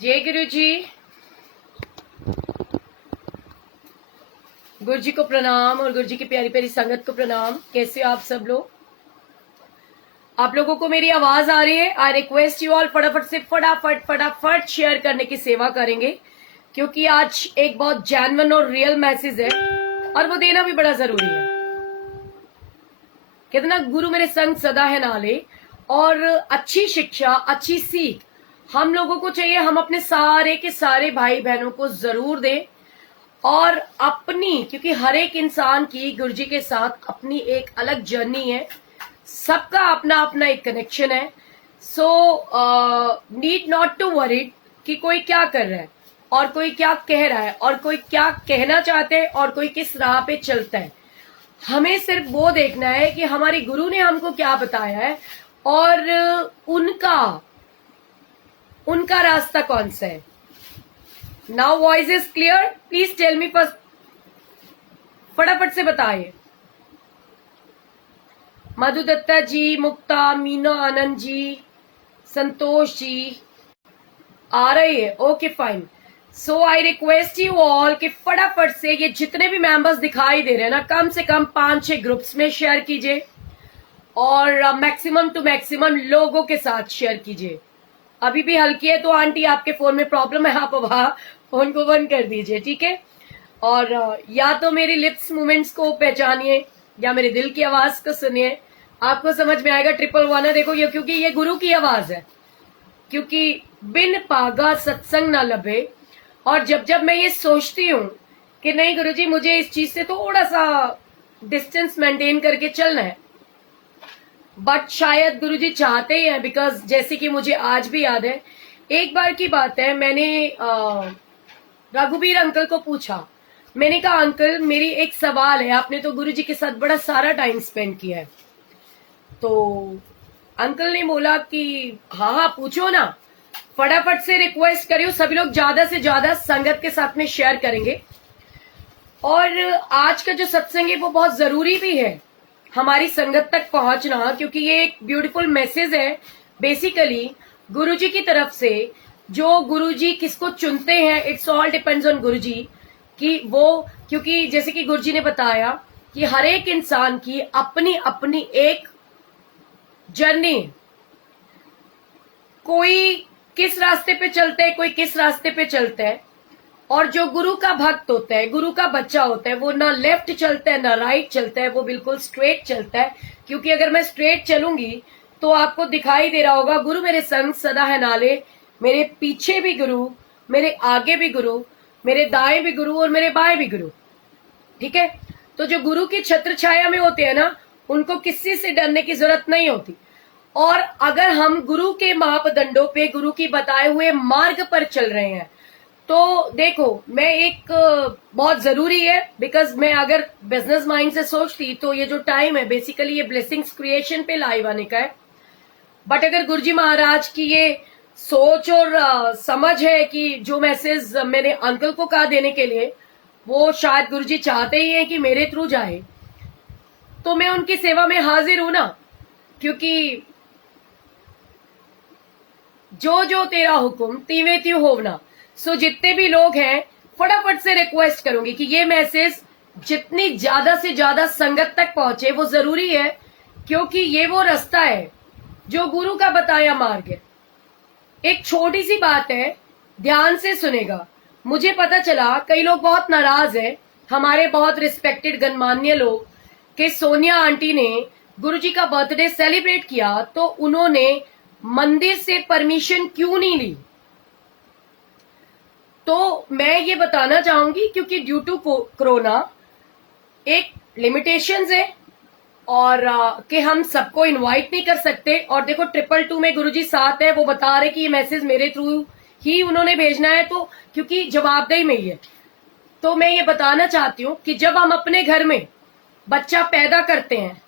जय गुरु जी। गुरु जी को प्रणाम और गुरु जी की प्यारी प्यारी संगत को प्रणाम। कैसे हो आप सब लोग? आप लोगों को मेरी आवाज आ रही है? आई रिक्वेस्ट यू ऑल फटाफट से फटाफट शेयर करने की सेवा करेंगे, क्योंकि आज एक बहुत जेन्युइन और रियल मैसेज है और वो देना भी बड़ा जरूरी है। कहते ना, गुरु मेरे संग सदा है नाले। और अच्छी शिक्षा, अच्छी सीख हम लोगों को चाहिए। हम अपने सारे के सारे भाई बहनों को जरूर दें। और अपनी, क्योंकि हर एक इंसान की गुरु जी के साथ अपनी एक अलग जर्नी है, सबका अपना अपना एक कनेक्शन है। So need not to worried कि कोई क्या कर रहा है और कोई क्या कह रहा है और कोई क्या कहना चाहते हैं और कोई किस राह पे चलता है। हमें सिर्फ वो देखना है कि हमारे गुरु ने हमको क्या बताया है और उनका रास्ता कौन सा है। Now voice is clear? Please tell me first, फटाफट से बताइए। मधु दत्ता जी, मुक्ता, मीना, आनंद जी, संतोष जी आ रही है? Okay fine. So I request you all कि फटाफट से ये जितने भी मेंबर्स दिखाई दे रहे हैं ना, कम से कम 5-6 ग्रुप्स में शेयर कीजिए और मैक्सिमम टू मैक्सिमम लोगों के साथ शेयर कीजिए। अभी भी हल्की है तो आंटी आपके फोन में प्रॉब्लम है, आप वहां फोन को बंद कर दीजिए, ठीक है? और या तो मेरी लिप्स मूवमेंट्स को पहचानिए या मेरे दिल की आवाज को सुनिए, आपको समझ में आएगा। 111 है, देखो ये, क्योंकि ये गुरु की आवाज है। क्योंकि बिन पागा सत्संग ना लभे। और जब जब मैं ये सोचती हूँ कि नहीं गुरुजी, मुझे इस चीज से थोड़ा सा डिस्टेंस मेंटेन करके चलना है, बट शायद गुरुजी चाहते ही हैं। बिकॉज जैसे कि मुझे आज भी याद है, एक बार की बात है, मैंने रघुबीर अंकल को पूछा। मैंने कहा अंकल, मेरी एक सवाल है, आपने तो गुरुजी के साथ बड़ा सारा टाइम स्पेंड किया है। तो अंकल ने बोला कि हाँ हाँ पूछो ना। फटाफट से रिक्वेस्ट करियो, सभी लोग ज्यादा से ज्यादा संगत के साथ में शेयर करेंगे। और आज का जो सत्संग है वो बहुत जरूरी भी है हमारी संगत तक पहुंचना, क्योंकि ये एक ब्यूटीफुल मैसेज है बेसिकली गुरुजी की तरफ से। जो गुरुजी किसको चुनते हैं, इट्स ऑल डिपेंड्स ऑन गुरुजी कि वो, क्योंकि जैसे कि गुरुजी ने बताया कि हर एक इंसान की अपनी अपनी एक जर्नी, कोई किस रास्ते पे चलता है, कोई किस रास्ते पे चलता है। और जो गुरु का भक्त होता है, गुरु का बच्चा होता है, वो ना लेफ्ट चलता है ना राइट चलता है, वो बिल्कुल स्ट्रेट चलता है। क्योंकि अगर मैं स्ट्रेट चलूंगी तो आपको दिखाई दे रहा होगा, गुरु मेरे संग सदा है नाले। मेरे पीछे भी गुरु, मेरे आगे भी गुरु, मेरे दाएं भी गुरु और मेरे बाएं भी गुरु, ठीक है? तो जो गुरु की छत्र छाया में होते हैं ना, उनको किसी से डरने की जरूरत नहीं होती। और अगर हम गुरु के मापदंडों पे, गुरु की बताए हुए मार्ग पर चल रहे हैं, तो देखो, मैं एक बहुत जरूरी है, बिकॉज मैं अगर बिजनेस माइंड से सोचती तो ये जो टाइम है बेसिकली ये ब्लेसिंग्स क्रिएशन पे लाइव आने का है। बट अगर गुरुजी महाराज की ये सोच और समझ है कि जो मैसेज मैंने अंकल को कहा देने के लिए, वो शायद गुरुजी चाहते ही हैं कि मेरे थ्रू जाए, तो मैं उनकी सेवा में हाजिर हूं ना। क्योंकि जो जो तेरा हुक्म तीवे त्यू होवना। सो जितने भी लोग हैं, फटाफट से रिक्वेस्ट करूंगी कि ये मैसेज जितनी ज्यादा से ज्यादा संगत तक पहुंचे, वो जरूरी है। क्योंकि ये वो रास्ता है जो गुरु का बताया मार्ग है। एक छोटी सी बात है, ध्यान से सुनेगा। मुझे पता चला कई लोग बहुत नाराज है, हमारे बहुत रिस्पेक्टेड गणमान्य लोग, कि सोनिया आंटी ने गुरुजी का बर्थडे सेलिब्रेट किया तो उन्होंने मंदिर से परमिशन क्यों नहीं ली। तो मैं ये बताना चाहूंगी, क्योंकि ड्यू टू कोरोना एक लिमिटेशंस है और कि हम सबको इनवाइट नहीं कर सकते। और देखो 222 में गुरुजी साथ है, वो बता रहे कि ये मैसेज मेरे थ्रू ही उन्होंने भेजना है, तो क्योंकि जवाबदेही में ही है। तो मैं ये बताना चाहती हूँ कि जब हम अपने घर में बच्चा पैदा करते हैं,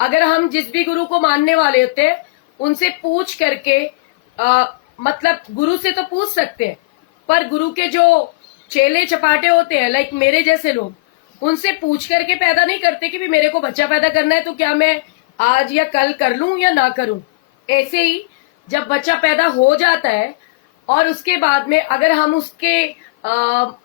अगर हम जिस भी गुरु को मानने वाले होते हैं उनसे पूछ करके, मतलब गुरु से तो पूछ सकते हैं, पर गुरु के जो चेले चपाटे होते हैं, लाइक मेरे जैसे लोग, उनसे पूछ करके पैदा नहीं करते कि भी मेरे को बच्चा पैदा करना है तो क्या मैं आज या कल कर लूं या ना करूं। ऐसे ही जब बच्चा पैदा हो जाता है और उसके बाद में अगर हम उसके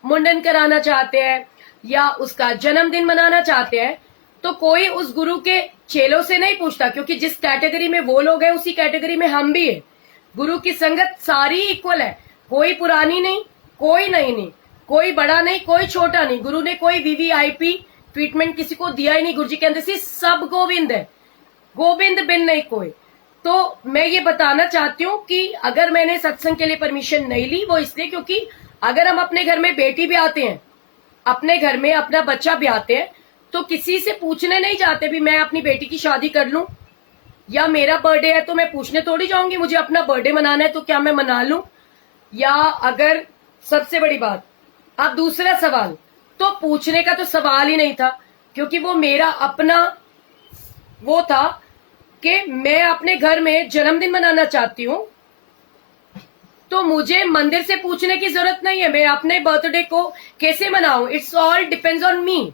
मुंडन कराना चाहते हैं या उसका जन्मदिन मनाना चाहते हैं तो कोई उस गुरु के चेलों से नहीं पूछता, क्योंकि जिस कैटेगरी में वो लोग हैं उसी कैटेगरी में हम भी है। गुरु की संगत सारी इक्वल है, कोई पुरानी नहीं, कोई नई नहीं, कोई बड़ा नहीं, कोई छोटा नहीं। गुरु ने कोई वीवीआईपी ट्रीटमेंट किसी को दिया ही नहीं। गुरु जी के अंदर से सब गोविंद है, गोविंद बिन नहीं कोई। तो मैं ये बताना चाहती हूँ कि अगर मैंने सत्संग के लिए परमिशन नहीं ली वो इसलिए क्योंकि अगर हम अपने घर में बेटी भी आते हैं, अपने घर में अपना बच्चा भी आते हैं, तो किसी से पूछने नहीं जाते भी मैं अपनी बेटी की शादी कर लूं, या मेरा बर्थडे है तो मैं पूछने थोड़ी जाऊंगी मुझे अपना बर्थडे मनाना है तो क्या मैं मना लूं। या अगर सबसे बड़ी बात, अब दूसरा सवाल, तो पूछने का तो सवाल ही नहीं था, क्योंकि वो मेरा अपना वो था कि मैं अपने घर में जन्मदिन मनाना चाहती हूँ, तो मुझे मंदिर से पूछने की जरूरत नहीं है मैं अपने बर्थडे को कैसे मनाऊं। It's all depends on me.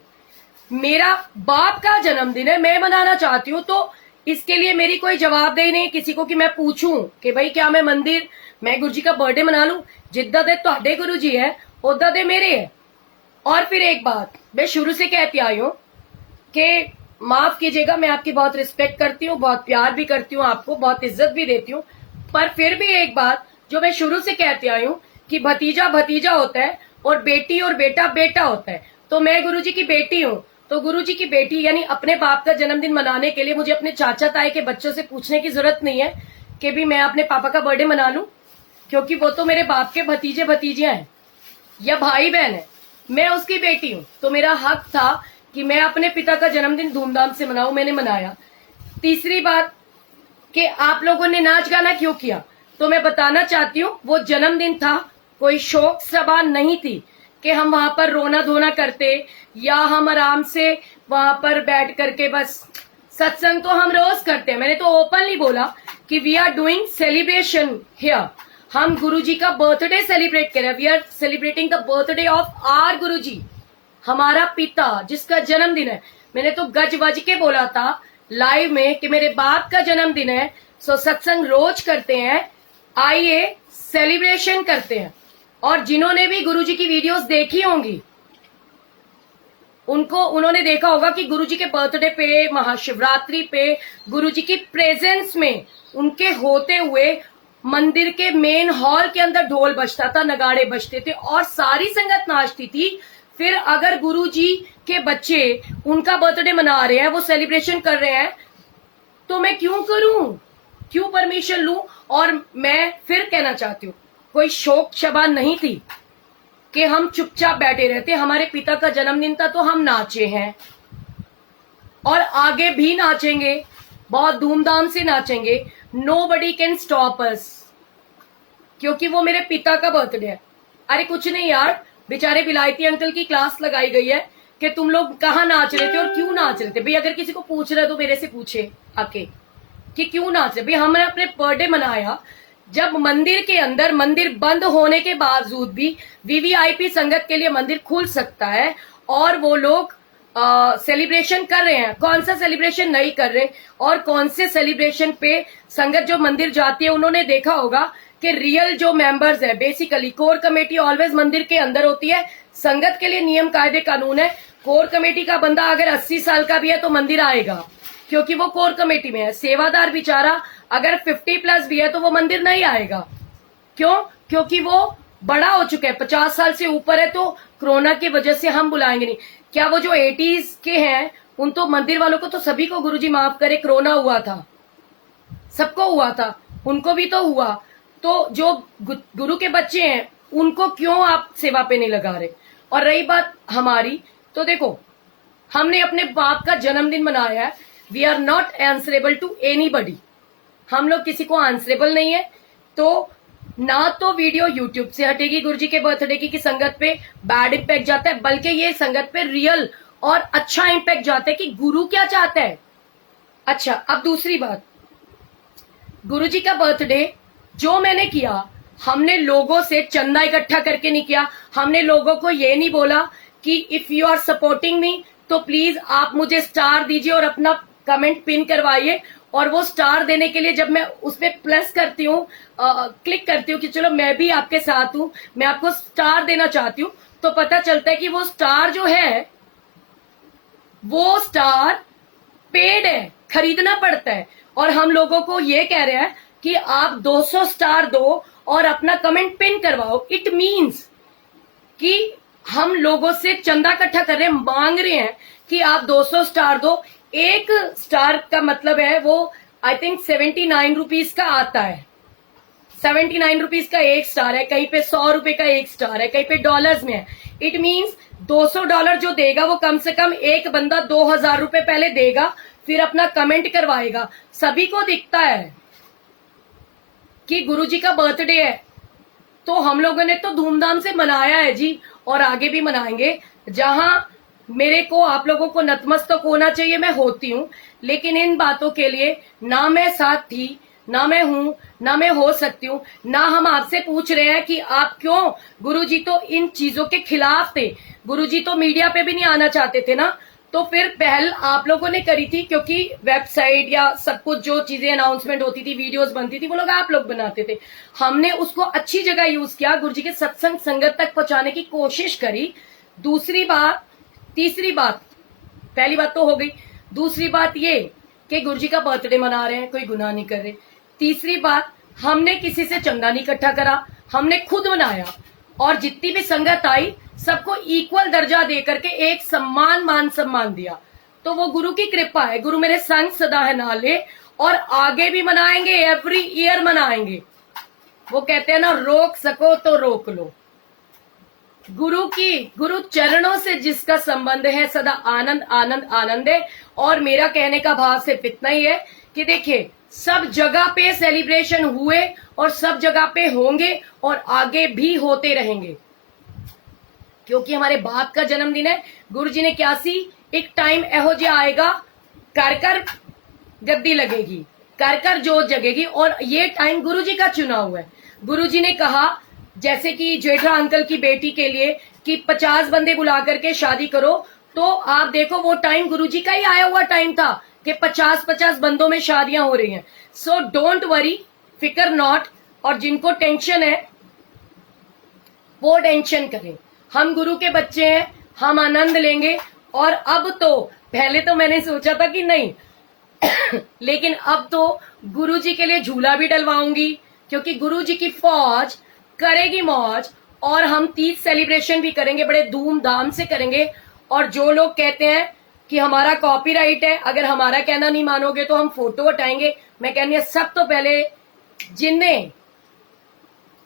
मेरा बाप का जन्मदिन है, मैं मनाना चाहती हूँ, तो इसके लिए मेरी कोई जवाबदेही नहीं किसी को कि मैं पूछूं कि भाई क्या मैं मंदिर मैं गुरु जी का बर्थडे मना लूं। जिद्दा दे तुहाडे गुरु जी है, उदा दे मेरे है। और फिर एक बात मैं शुरू से कहती आई हूँ कि माफ कीजिएगा, मैं आपकी बहुत रिस्पेक्ट करती हूँ, बहुत प्यार भी करती हूँ, आपको बहुत इज्जत भी देती हूँ, पर फिर भी एक बात जो मैं शुरू से कहती आई हूँ कि भतीजा भतीजा होता है और बेटा बेटा होता है। तो मैं गुरुजी की बेटी हूँ, तो गुरुजी की बेटी यानी अपने बाप का जन्मदिन मनाने के लिए मुझे अपने चाचा ताई के बच्चों से पूछने की जरूरत नहीं है कि भी मैं अपने पापा का बर्थडे मना लूं, क्योंकि वो तो मेरे बाप के भतीजे भतीजियां हैं या भाई बहन है। मैं उसकी बेटी हूँ, तो मेरा हक था कि मैं अपने पिता का जन्मदिन धूमधाम से मनाऊं, मैंने मनाया। तीसरी बात कि आप लोगों ने नाच गाना क्यों किया, तो मैं बताना चाहती हूँ वो जन्मदिन था, कोई शोक सभा नहीं थी कि हम वहां पर रोना धोना करते या हम आराम से वहां पर बैठ करके बस सत्संग तो हम रोज करते हैं। मैंने तो ओपनली बोला कि we are doing celebration here, हम गुरुजी का बर्थडे सेलिब्रेट कर रहे हैं। We are celebrating the birthday of our Guruji, हमारा पिता जिसका जन्मदिन है। मैंने तो गज वज के बोला था लाइव में कि मेरे बाप का जन्मदिन है, सो सत्संग रोज करते हैं, आइए सेलिब्रेशन करते हैं। और जिन्होंने भी गुरुजी की वीडियोस देखी होंगी उन्होंने देखा होगा कि गुरुजी के बर्थडे पे, महाशिवरात्रि पे गुरुजी की प्रेजेंस में उनके होते हुए मंदिर के मेन हॉल के अंदर ढोल बजता था, नगाड़े बजते थे और सारी संगत नाचती थी। फिर अगर गुरुजी के बच्चे उनका बर्थडे मना रहे हैं, वो सेलिब्रेशन कर रहे हैं, तो मैं क्यों करूं, क्यों परमिशन लूं। और मैं फिर कहना चाहती हूँ कोई शोक सभा नहीं थी कि हम चुपचाप बैठे रहते। हमारे पिता का जन्मदिन था तो हम नाचे हैं और आगे भी नाचेंगे, बहुत धूमधाम से नाचेंगे। नोबडी कैन स्टॉप अस, क्योंकि वो मेरे पिता का बर्थडे है। अरे कुछ नहीं यार, बेचारे विलायती अंकल की क्लास लगाई गई है कि तुम लोग कहाँ नाच रहे थे और क्यों नाच रहे थे। भाई अगर किसी को पूछ रहे तो मेरे से पूछे आके कि क्यों नाच रहे। भाई हमने अपने बर्थडे मनाया जब मंदिर के अंदर, मंदिर बंद होने के बावजूद भी वीवीआईपी संगत के लिए मंदिर खुल सकता है और वो लोग सेलिब्रेशन कर रहे हैं। कौन सा सेलिब्रेशन नहीं कर रहे, और कौन से सेलिब्रेशन पे संगत जो मंदिर जाती है उन्होंने देखा होगा कि रियल जो मेंबर्स है, बेसिकली कोर कमेटी ऑलवेज मंदिर के अंदर होती है। संगत के लिए नियम कायदे कानून है, कोर कमेटी का बंदा अगर 80 साल का भी है तो मंदिर आएगा, क्योंकि वो कोर कमेटी में है। सेवादार बेचारा अगर 50 प्लस भी है तो वो मंदिर नहीं आएगा। क्यों? क्योंकि वो बड़ा हो चुका है, 50 साल से ऊपर है, तो कोरोना की वजह से हम बुलाएंगे नहीं। क्या वो जो 80s के हैं उन तो मंदिर वालों को तो सभी को गुरुजी माफ करे, कोरोना हुआ था, सबको हुआ था, उनको भी तो हुआ। तो जो गुरु के बच्चे हैं उनको क्यों आप सेवा पे नहीं लगा रहे। और रही बात हमारी, तो देखो हमने अपने बाप का जन्मदिन मनाया है। We are not answerable to anybody, हम लोग किसी को आंसरेबल नहीं है। तो ना तो वीडियो यूट्यूब से हटेगी गुरुजी के बर्थडे की संगत पे बैड इम्पैक्ट जाता है, बल्कि ये संगत पे रियल और अच्छा इम्पैक्ट जाता है कि गुरु क्या चाहता है। अच्छा, अब दूसरी बात, गुरुजी का बर्थडे जो मैंने किया, हमने लोगों से चंदा इकट्ठा करके नहीं किया। हमने लोगों को ये नहीं बोला कि if you are supporting me तो प्लीज आप मुझे स्टार दीजिए और अपना कमेंट पिन करवाइए और वो स्टार देने के लिए जब मैं उस पर प्लस करती हूँ, क्लिक करती हूँ कि चलो मैं भी आपके साथ हूं, मैं आपको स्टार देना चाहती हूँ, तो पता चलता है कि वो स्टार जो है वो स्टार पेड है, खरीदना पड़ता है। और हम लोगों को ये कह रहे हैं कि आप 200 स्टार दो और अपना कमेंट पिन करवाओ। इट मीन्स कि हम लोगों से चंदा इकट्ठा कर रहे हैं, मांग रहे हैं कि आप 200 स्टार दो। एक स्टार का मतलब है वो आई थिंक 79 रुपीज का आता है। 79 रुपीज का एक स्टार है, कहीं पे 100 रुपए का एक स्टार है, कहीं पे डॉलर्स में है। इट मीन्स $200 जो देगा वो कम से कम एक बंदा 2000 रुपए पहले देगा, फिर अपना कमेंट करवाएगा। सभी को दिखता है कि गुरुजी का बर्थडे है, तो हम लोगों ने तो धूमधाम से मनाया है जी, और आगे भी मनाएंगे। जहां मेरे को आप लोगों को नतमस्तक होना चाहिए मैं होती हूँ, लेकिन इन बातों के लिए ना मैं साथ थी, ना मैं हूं, ना मैं हो सकती हूँ, ना हम आपसे पूछ रहे हैं कि आप क्यों। गुरुजी तो इन चीजों के खिलाफ थे, गुरुजी तो मीडिया पे भी नहीं आना चाहते थे ना, तो फिर पहल आप लोगों ने करी थी, क्योंकि वेबसाइट या सब कुछ जो चीजें अनाउंसमेंट होती थी, वीडियोस बनती थी, वो लोग आप लोग बनाते थे। हमने उसको अच्छी जगह यूज किया, गुरुजी के सत्संग संगत तक पहुंचाने की कोशिश करी। दूसरी बात, तीसरी बात, पहली बात तो हो गई, दूसरी बात ये कि गुरुजी का बर्थडे मना रहे हैं, कोई गुनाह नहीं कर रहे। तीसरी बात, हमने किसी से चंदा नहीं इकट्ठा करा, हमने खुद मनाया, और जितनी भी संगत आई सबको इक्वल दर्जा दे करके एक सम्मान, मान सम्मान दिया। तो वो गुरु की कृपा है। गुरु मेरे संग सदा है नाले, और आगे भी मनाएंगे, एवरी ईयर मनाएंगे। वो कहते हैं ना, रोक सको तो रोक लो। गुरु चरणों से जिसका संबंध है, सदा आनंद आनंद आनंद है। और मेरा कहने का भाव सिर्फ इतना ही है कि देखिए, सब जगह पे सेलिब्रेशन हुए और सब जगह पे होंगे और आगे भी होते रहेंगे, क्योंकि हमारे बाप का जन्मदिन है। गुरुजी ने क्या सी, एक टाइम एहो जे आएगा, कर कर गद्दी लगेगी, कर कर जोत जगेगी, और ये टाइम गुरुजी का चुना हुआ है। गुरुजी ने कहा, जैसे कि जेठा अंकल की बेटी के लिए कि 50 बंदे बुला करके शादी करो, तो आप देखो वो टाइम गुरुजी का ही आया हुआ टाइम था कि 50-50 बंदों में शादियां हो रही हैं। सो डोंट वरी, फिकर नॉट। और जिनको टेंशन है वो टेंशन करें, हम गुरु के बच्चे हैं, हम आनंद लेंगे। और अब तो, पहले तो मैंने सोचा था कि नहीं लेकिन अब तो गुरुजी के लिए झूला भी डलवाऊंगी, क्योंकि गुरुजी की फौज करेगी मौज, और हम 30 सेलिब्रेशन भी करेंगे, बड़े धूमधाम से करेंगे। और जो लोग कहते हैं कि हमारा कॉपीराइट है, अगर हमारा कहना नहीं मानोगे तो हम फोटो हटाएंगे, मैं कहनी है सब तो पहले जिन्हें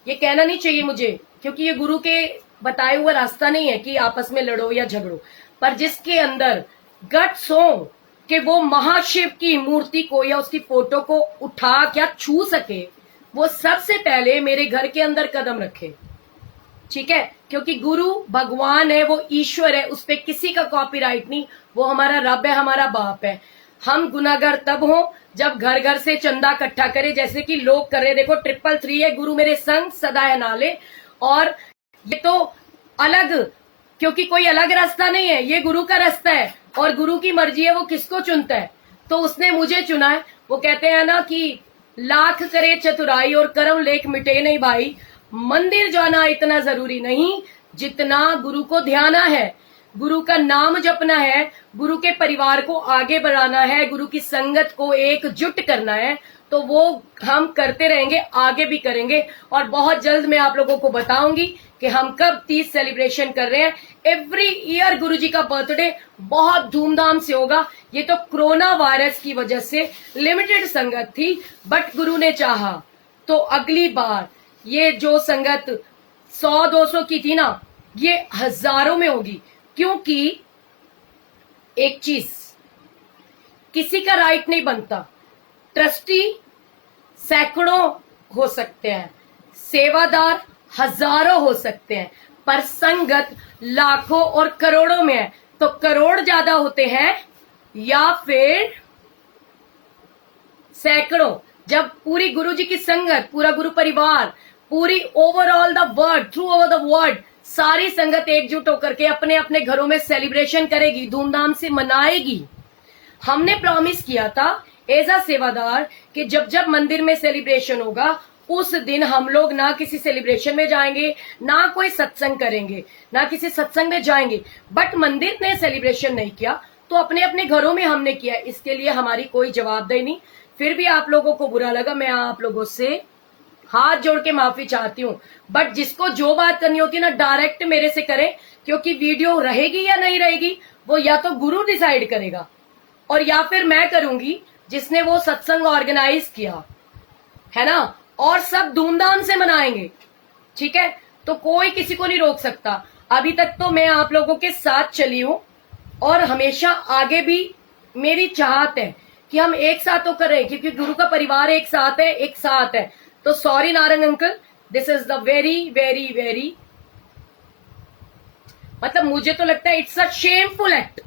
ये कहना नहीं चाहिए मुझे, क्योंकि ये गुरु के बताए हुआ रास्ता नहीं है कि आपस में लड़ो या झगड़ो, पर जिसके अंदर गट्स हो कि वो महाशिव की मूर्ति को या उसकी फोटो को उठा क्या छू सके, वो सबसे पहले मेरे घर के अंदर कदम रखे। ठीक है, क्योंकि गुरु भगवान है, वो ईश्वर है, उस पर किसी का कॉपीराइट नहीं, वो हमारा रब है, हमारा बाप है। हम गुनाहगार तब हो जब घर घर से चंदा इकट्ठा करे, जैसे कि लोग कर रहे। देखो 333 है, गुरु मेरे संग सदा है नाले, और ये तो अलग, क्योंकि कोई अलग रास्ता नहीं है, ये गुरु का रास्ता है, और गुरु की मर्जी है वो किसको चुनता है, तो उसने मुझे चुना है। वो कहते हैं ना कि लाख करे चतुराई और करम लेख मिटे नहीं भाई, मंदिर जाना इतना जरूरी नहीं जितना गुरु को ध्याना है, गुरु का नाम जपना है, गुरु के परिवार को आगे बढ़ाना है, गुरु की संगत को एकजुट करना है। तो वो हम करते रहेंगे, आगे भी करेंगे, और बहुत जल्द मैं आप लोगों को बताऊंगी कि हम कब 30 सेलिब्रेशन कर रहे हैं। एवरी ईयर गुरुजी का बर्थडे बहुत धूमधाम से होगा। ये तो कोरोना वायरस की वजह से लिमिटेड संगत थी, बट गुरु ने चाहा तो अगली बार ये जो संगत 100-200 की थी ना, ये हजारों में होगी। क्योंकि एक चीज, किसी का राइट नहीं बनता, ट्रस्टी सैकड़ों हो सकते हैं, सेवादार हजारों हो सकते हैं, पर संगत लाखों और करोड़ों में है। तो करोड़ ज्यादा होते हैं या फिर सैकड़ों? जब पूरी गुरुजी की संगत, पूरा गुरु परिवार, पूरी overall the world, through over the world, सारी संगत एकजुट होकर के अपने अपने घरों में सेलिब्रेशन करेगी, धूमधाम से मनाएगी। हमने प्रॉमिस किया था एज अ सेवादार कि जब जब मंदिर में सेलिब्रेशन होगा उस दिन हम लोग ना किसी सेलिब्रेशन में जाएंगे, ना कोई सत्संग करेंगे, ना किसी सत्संग में जाएंगे। बट मंदिर ने सेलिब्रेशन नहीं किया तो अपने अपने घरों में हमने किया, इसके लिए हमारी कोई जवाबदेही नहीं। फिर भी आप लोगों को बुरा लगा, मैं आप लोगों से हाथ जोड़ के माफी चाहती हूँ। बट जिसको जो बात करनी होती है ना डायरेक्ट मेरे से करें, क्योंकि वीडियो रहेगी या नहीं रहेगी वो या तो गुरु डिसाइड करेगा और या फिर मैं करूंगी जिसने वो सत्संग ऑर्गेनाइज किया है ना, और सब धूमधाम से मनाएंगे, ठीक है। तो कोई किसी को नहीं रोक सकता। अभी तक तो मैं आप लोगों के साथ चली हूं और हमेशा आगे भी मेरी चाहत है कि हम एक साथ तो करें, क्योंकि गुरु का परिवार एक साथ है, एक साथ है। तो sorry Narang uncle, this is the very very very, मतलब मुझे तो लगता है इट्स अ शेमफुल एक्ट।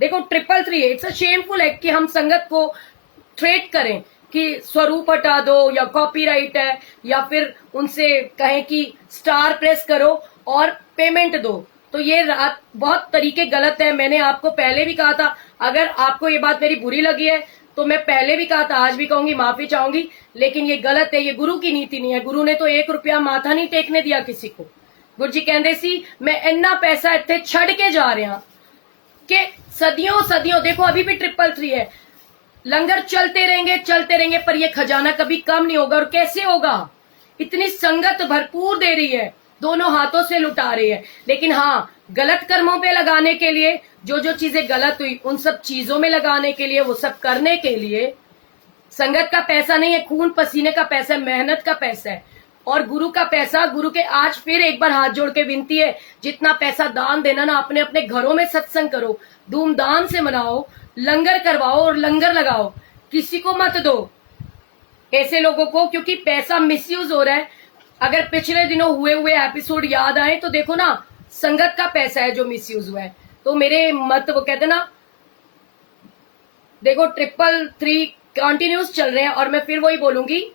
देखो 333 है, इट्स अ शेमफुल एक्ट कि हम संगत को थ्रेट करें कि स्वरूप हटा दो या कॉपीराइट है, या फिर उनसे कहें कि स्टार प्रेस करो और पेमेंट दो। तो ये बहुत तरीके गलत है। मैंने आपको पहले भी कहा था, अगर आपको ये बात मेरी बुरी लगी है तो मैं पहले भी कहा था, आज भी कहूंगी, माफी चाहूंगी, लेकिन ये गलत है। ये गुरु की नीति नहीं है। गुरु ने तो 1 रुपया माथा नहीं टेकने दिया किसी को। गुरु जी कहते सी मैं इन्ना पैसा इतने छड़ के जा रहा कि सदियों सदियों, देखो अभी भी 333 है, लंगर चलते रहेंगे, पर ये खजाना कभी कम नहीं होगा। और कैसे होगा? इतनी संगत भरपूर दे रही है, दोनों हाथों से लुटा रही है। लेकिन हाँ, गलत कर्मों पे लगाने के लिए, जो जो चीजें गलत हुई उन सब चीजों में लगाने के लिए, वो सब करने के लिए संगत का पैसा नहीं है, खून पसीने का पैसा है, मेहनत का पैसा है। और गुरु का पैसा, गुरु के आज फिर एक बार हाथ जोड़ के विनती है, जितना पैसा दान देना ना, अपने अपने घरों में सत्संग करो, धूमधाम से मनाओ, लंगर करवाओ और लंगर लगाओ, किसी को मत दो ऐसे लोगों को, क्योंकि पैसा मिसयूज हो रहा है। अगर पिछले दिनों हुए एपिसोड याद आए तो देखो ना, संगत का पैसा है जो मिसयूज हुआ है। तो मेरे मत, वो कहते ना, देखो 333 कंटिन्यूस चल रहे हैं और मैं फिर वही बोलूंगी,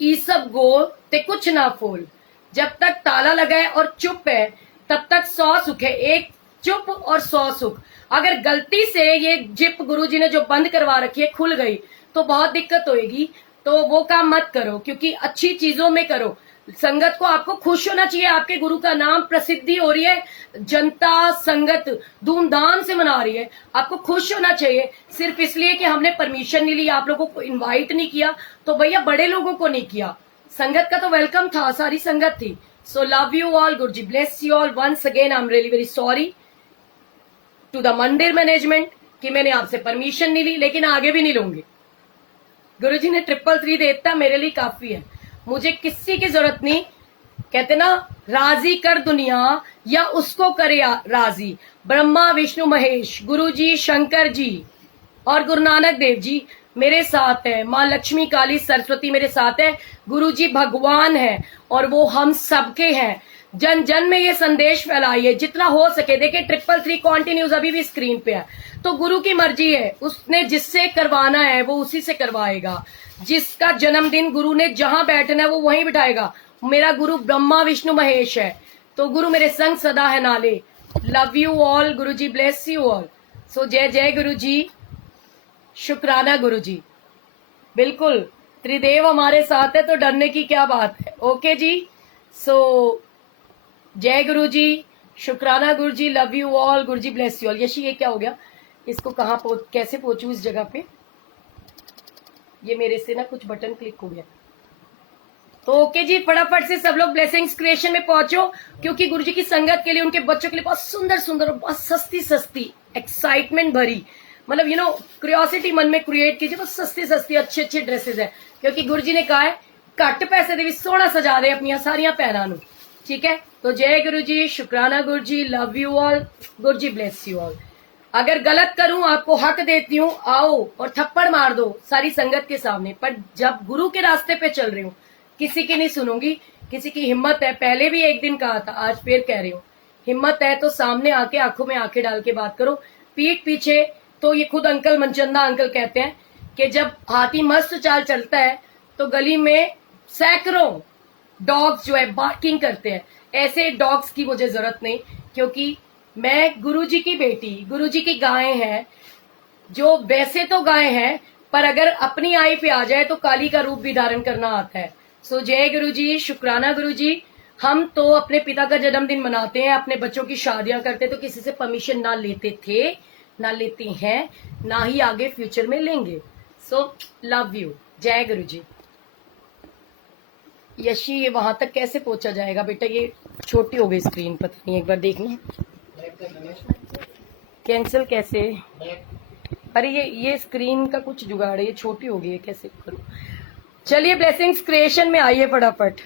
ई सब गो ते कुछ ना फोल। जब तक ताला लगा है और चुप है तब तक 100 सुख है, एक चुप और 100 सुख। अगर गलती से ये जिप गुरुजी ने जो बंद करवा रखी है खुल गई तो बहुत दिक्कत होगी। तो वो काम मत करो, क्योंकि अच्छी चीजों में करो। संगत को, आपको खुश होना चाहिए, आपके गुरु का नाम प्रसिद्धि हो रही है, जनता संगत धूमधाम से मना रही है, आपको खुश होना चाहिए। सिर्फ इसलिए कि हमने परमिशन नहीं ली, आप लोगों को इनवाइट नहीं किया, तो भैया बड़े लोगों को नहीं किया, संगत का तो वेलकम था, सारी संगत थी। So love you all, Guru ji bless you all. Once again I am really very sorry to the mandir management कि मैंने आपसे परमिशन नहीं ली, लेकिन आगे भी नहीं लूंगी। गुरुजी ने 333 दे दिया, मेरे लिए काफी है, मुझे किसी की जरूरत नहीं। कहते ना, राजी कर दुनिया या उसको करे राजी। ब्रह्मा विष्णु महेश, गुरुजी, शंकर जी और गुरु नानक देव जी मेरे साथ है, माँ लक्ष्मी काली सरस्वती मेरे साथ है, गुरुजी भगवान है और वो हम सबके हैं। जन जन में ये संदेश फैलाइए जितना हो सके। देखिए 333 कॉन्टिन्यूज अभी भी स्क्रीन पे है, तो गुरु की मर्जी है, उसने जिससे करवाना है वो उसी से करवाएगा। जिसका जन्मदिन गुरु ने जहां बैठना है वो वहीं बिठाएगा। मेरा गुरु ब्रह्मा विष्णु महेश है, तो गुरु मेरे संग सदा है नाले। Love you all, Guru ji bless you all. सो जय जय गुरु जी, शुक्राना गुरु जी। बिल्कुल, त्रिदेव हमारे साथ है तो डरने की क्या बात है। ओके जी, सो जय गुरु जी, शुक्राना गुरु जी, love you all, Guru ji bless you all. Yeshi ये क्या हो गया, इसको कहाँ कैसे पहुंचू इस जगह पे? ये मेरे से ना कुछ बटन क्लिक हो गया। तो ओके जी, फटाफट से सब लोग ब्लेसिंग्स क्रिएशन में पहुंचो, क्योंकि गुरु जी की संगत के लिए, उनके बच्चों के लिए बहुत सुंदर सुंदर और बहुत सस्ती सस्ती, एक्साइटमेंट भरी, मतलब यू नो क्यूरियोसिटी मन में क्रिएट कीजिए, बहुत सस्ती सस्ती अच्छे अच्छे ड्रेसेस है। क्योंकि गुरु जी ने कहा है घट पैसे दे सोहना सजा दे अपनी सारिया भैनों नू, ठीक है। तो जय गुरु जी, शुक्राना गुरु जी, love you all, Guru ji bless you all. अगर गलत करूं, आपको हक देती हूं, आओ और थप्पड़ मार दो सारी संगत के सामने, पर जब गुरु के रास्ते पे चल रही हूं किसी की नहीं सुनूंगी। किसी की हिम्मत है, पहले भी एक दिन कहा था, आज फिर कह रही हूं, हिम्मत है तो सामने आके आंखों में आंखें डाल के बात करो। पीठ पीछे तो ये खुद अंकल मनचंदा अंकल कहते हैं कि जब हाथी मस्त चाल चलता है तो गली में सैकड़ों डॉग्स जो है बार्किंग करते हैं। ऐसे डॉग्स की मुझे जरूरत नहीं, क्योंकि मैं गुरुजी की बेटी, गुरुजी की गायें हैं, जो वैसे तो गायें हैं पर अगर अपनी आई पे आ जाए तो काली का रूप भी धारण करना आता है। सो जय गुरु जी, शुक्राना गुरु जी। हम तो अपने पिता का जन्मदिन मनाते हैं, अपने बच्चों की शादियां करते तो किसी से परमिशन ना लेते थे, ना लेते हैं, ना ही आगे फ्यूचर में लेंगे। सो लव यू, जय गुरु जी। यशी ये वहां तक कैसे पहुंचा जाएगा बेटा? ये छोटी हो गई स्क्रीन, पता नहीं, एक बार देखना कैंसिल कैसे। अरे ये स्क्रीन का कुछ जुगाड़ है, ये छोटी हो गई है, कैसे करूं? चलिए ब्लेसिंग्स क्रिएशन में आइए फटाफट।